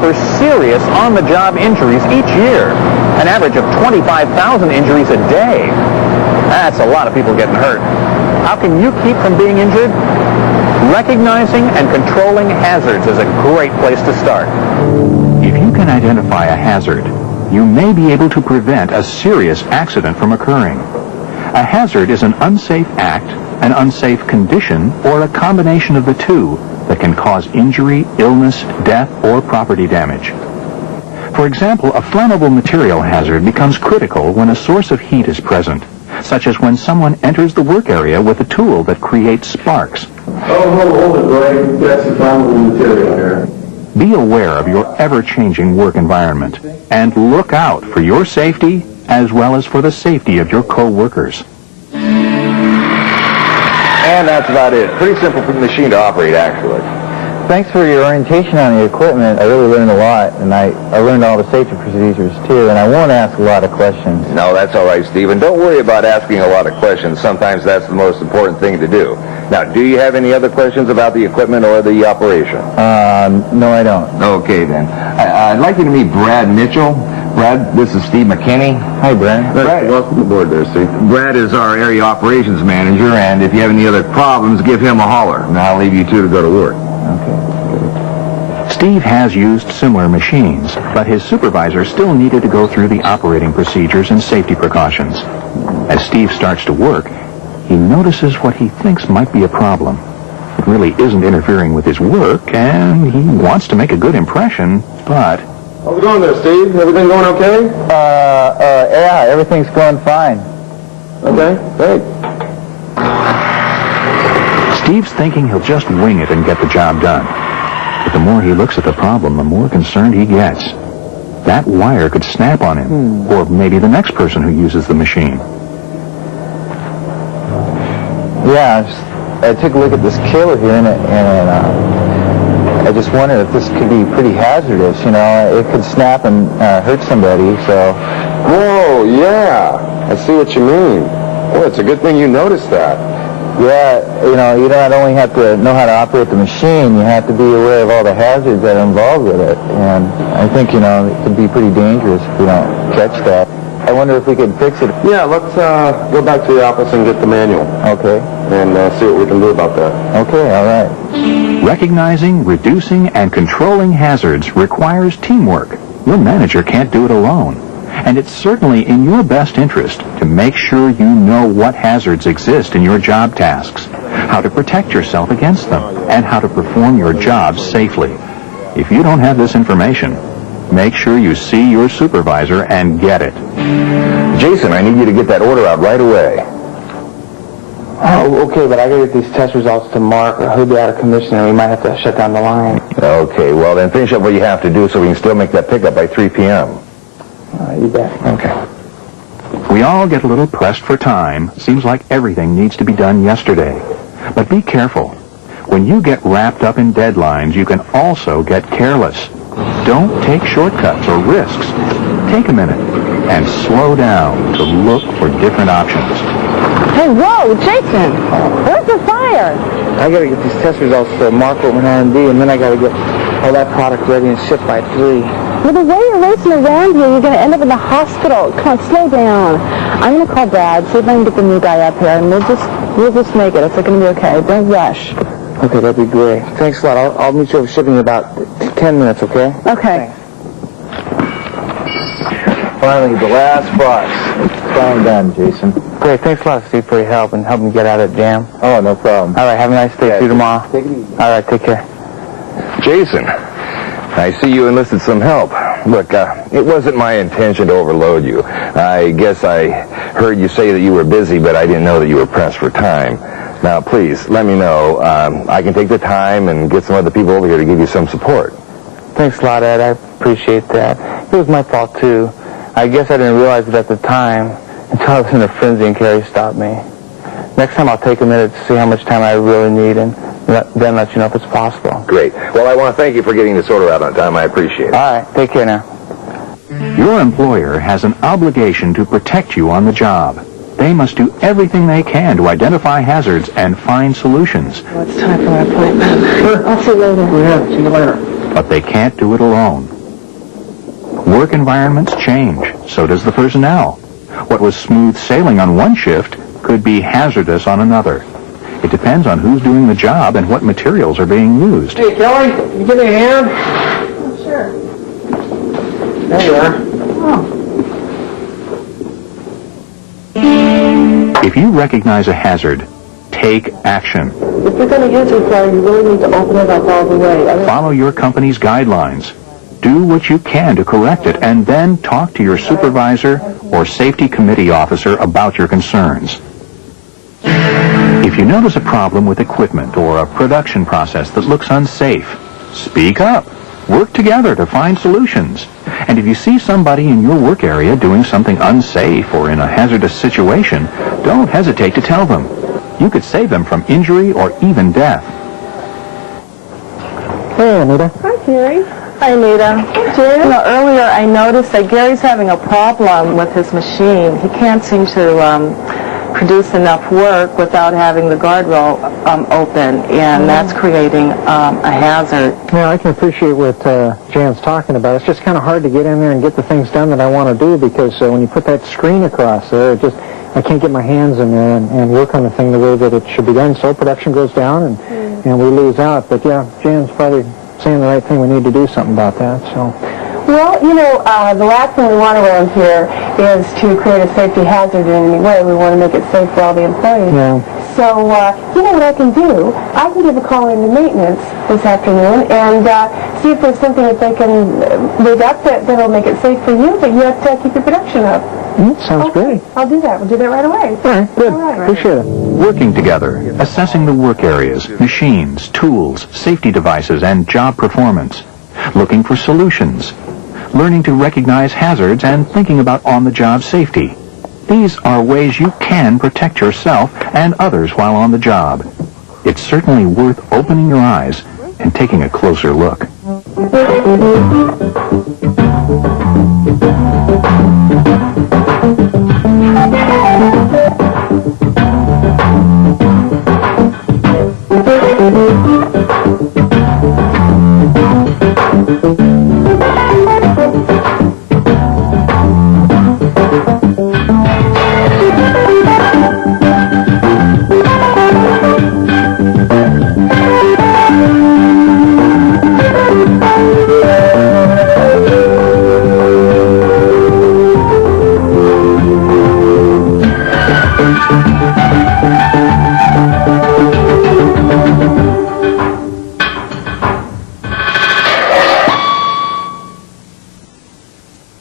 suffer serious on-the-job injuries each year, an average of 25,000 injuries a day. That's a lot of people getting hurt. How can you keep from being injured? Recognizing and controlling hazards is a great place to start. If you can identify a hazard, you may be able to prevent a serious accident from occurring. A hazard is an unsafe act, an unsafe condition, or a combination of the two that can cause injury, illness, death, or property damage. For example, a flammable material hazard becomes critical when a source of heat is present, such as when someone enters the work area with a tool that creates sparks. Hold it, Roy. That's the flammable material here. Be aware of your ever-changing work environment and look out for your safety as well as for the safety of your co-workers. And that's about it. Pretty simple machine to operate, actually. Thanks for your orientation on the equipment. I really learned a lot, and I learned all the safety procedures too, and I won't ask a lot of questions. No, that's all right, Steve. And don't worry about asking a lot of questions. Sometimes that's the most important thing to do. Now, do you have any other questions about the equipment or the operation? No, I don't. Okay, then. I'd like you to meet Brad Mitchell. Brad, this is Steve McKinney. Hi, Brad. Welcome aboard there, Steve. Brad is our area operations manager, and if you have any other problems, give him a holler. And I'll leave you two to go to work. Okay. Steve has used similar machines, but his supervisor still needed to go through the operating procedures and safety precautions. As Steve starts to work, he notices what he thinks might be a problem. It really isn't interfering with his work, and he wants to make a good impression, but... How's it going there, Steve? Everything going okay? Yeah, everything's going fine. Okay, great. Steve's thinking he'll just wing it and get the job done. But the more he looks at the problem, the more concerned he gets. That wire could snap on him, or maybe the next person who uses the machine. Yeah, I took a look at this killer here, and I just wondered if this could be pretty hazardous. You know, it could snap and hurt somebody. So. Whoa, yeah. I see what you mean. Well, it's a good thing you noticed that. Yeah, you know, you not only have to know how to operate the machine, you have to be aware of all the hazards that are involved with it. And I think, you know, it could be pretty dangerous if we don't catch that. I wonder if we could fix it. Yeah, let's go back to the office and get the manual. Okay. And see what we can do about that. Okay, all right. Recognizing, reducing, and controlling hazards requires teamwork. Your manager can't do it alone. And it's certainly in your best interest to make sure you know what hazards exist in your job tasks, how to protect yourself against them, and how to perform your job safely. If you don't have this information, make sure you see your supervisor and get it. Jason, I need you to get that order out right away. Oh, okay, but I gotta get these test results to Mark, or he'll be out of commission, and we might have to shut down the line. Okay, well then finish up what you have to do so we can still make that pickup by 3 p.m. You bet. Okay. We all get a little pressed for time. Seems like everything needs to be done yesterday. But be careful. When you get wrapped up in deadlines, you can also get careless. Don't take shortcuts or risks. Take a minute and slow down to look for different options. Hey, whoa, Jason, where's the fire? I gotta get these test results to Mark over in R&D, and then I gotta get all that product ready and shipped by 3. Well, the way you're racing around here, you're going to end up in the hospital. Come on, slow down. I'm going to call Brad, see if I can get the new guy up here, and we'll just make it. It's going to be okay. Don't rush. Okay, that'd be great. Thanks a lot. I'll meet you over shipping in about 10 minutes, okay? Okay. Finally, the last box. Finally done, Jason. Great. Thanks a lot, Steve, for your help and helping me get out of that jam. Oh, no problem. All right, have a nice day. See you tomorrow. Take it easy. All right, take care. Jason, I see you enlisted some help. Look, it wasn't my intention to overload you. I guess I heard you say that you were busy, but I didn't know that you were pressed for time. Now, please, let me know. I can take the time and get some other people over here to give you some support. Thanks a lot, Ed. I appreciate that. It was my fault, too. I guess I didn't realize it at the time until I was in a frenzy and Carrie stopped me. Next time I'll take a minute to see how much time I really need and then let you know if it's possible. Great. Well, I want to thank you for getting this order out on time. I appreciate it. All right. Take care now. Your employer has an obligation to protect you on the job. They must do everything they can to identify hazards and find solutions. Well, it's time for my appointment. Sure. I'll see you later. Yeah, see you later. But they can't do it alone. Work environments change, so does the personnel. What was smooth sailing on one shift could be hazardous on another. It depends on who's doing the job and what materials are being used. Hey, Kelly, you give me a hand? Oh, sure. There you are. If you recognize a hazard, take action. If you're going to use your car, you really need to open it up all the way. Follow your company's guidelines. Do what you can to correct it, and then talk to your supervisor or safety committee officer about your concerns. If you notice a problem with equipment or a production process that looks unsafe, speak up. Work together to find solutions. And if you see somebody in your work area doing something unsafe or in a hazardous situation, don't hesitate to tell them. You could save them from injury or even death. Hey, Anita. Hi, Gary. Hi, Anita. You know, earlier I noticed that Gary's having a problem with his machine. He can't seem to produce enough work without having the guardrail open, and that's creating a hazard. Yeah, I can appreciate what Jan's talking about. It's just kind of hard to get in there and get the things done that I want to do because when you put that screen across there, I can't get my hands in there and work on the thing the way that it should be done. So production goes down and we lose out. But yeah, Jan's probably saying the right thing. We need to do something about that. So. Well, you know, the last thing we want around here is to create a safety hazard in any way. We want to make it safe for all the employees. Yeah. So, you know what I can do? I can give a call into maintenance this afternoon and see if there's something that they can rig up that'll make it safe for you, but yet keep your production up. Sounds great. I'll do that. We'll do that right away. All right, good. All right. Appreciate it. Working together, assessing the work areas, machines, tools, safety devices, and job performance. Looking for solutions. Learning to recognize hazards and thinking about on-the-job safety. These are ways you can protect yourself and others while on the job. It's certainly worth opening your eyes and taking a closer look.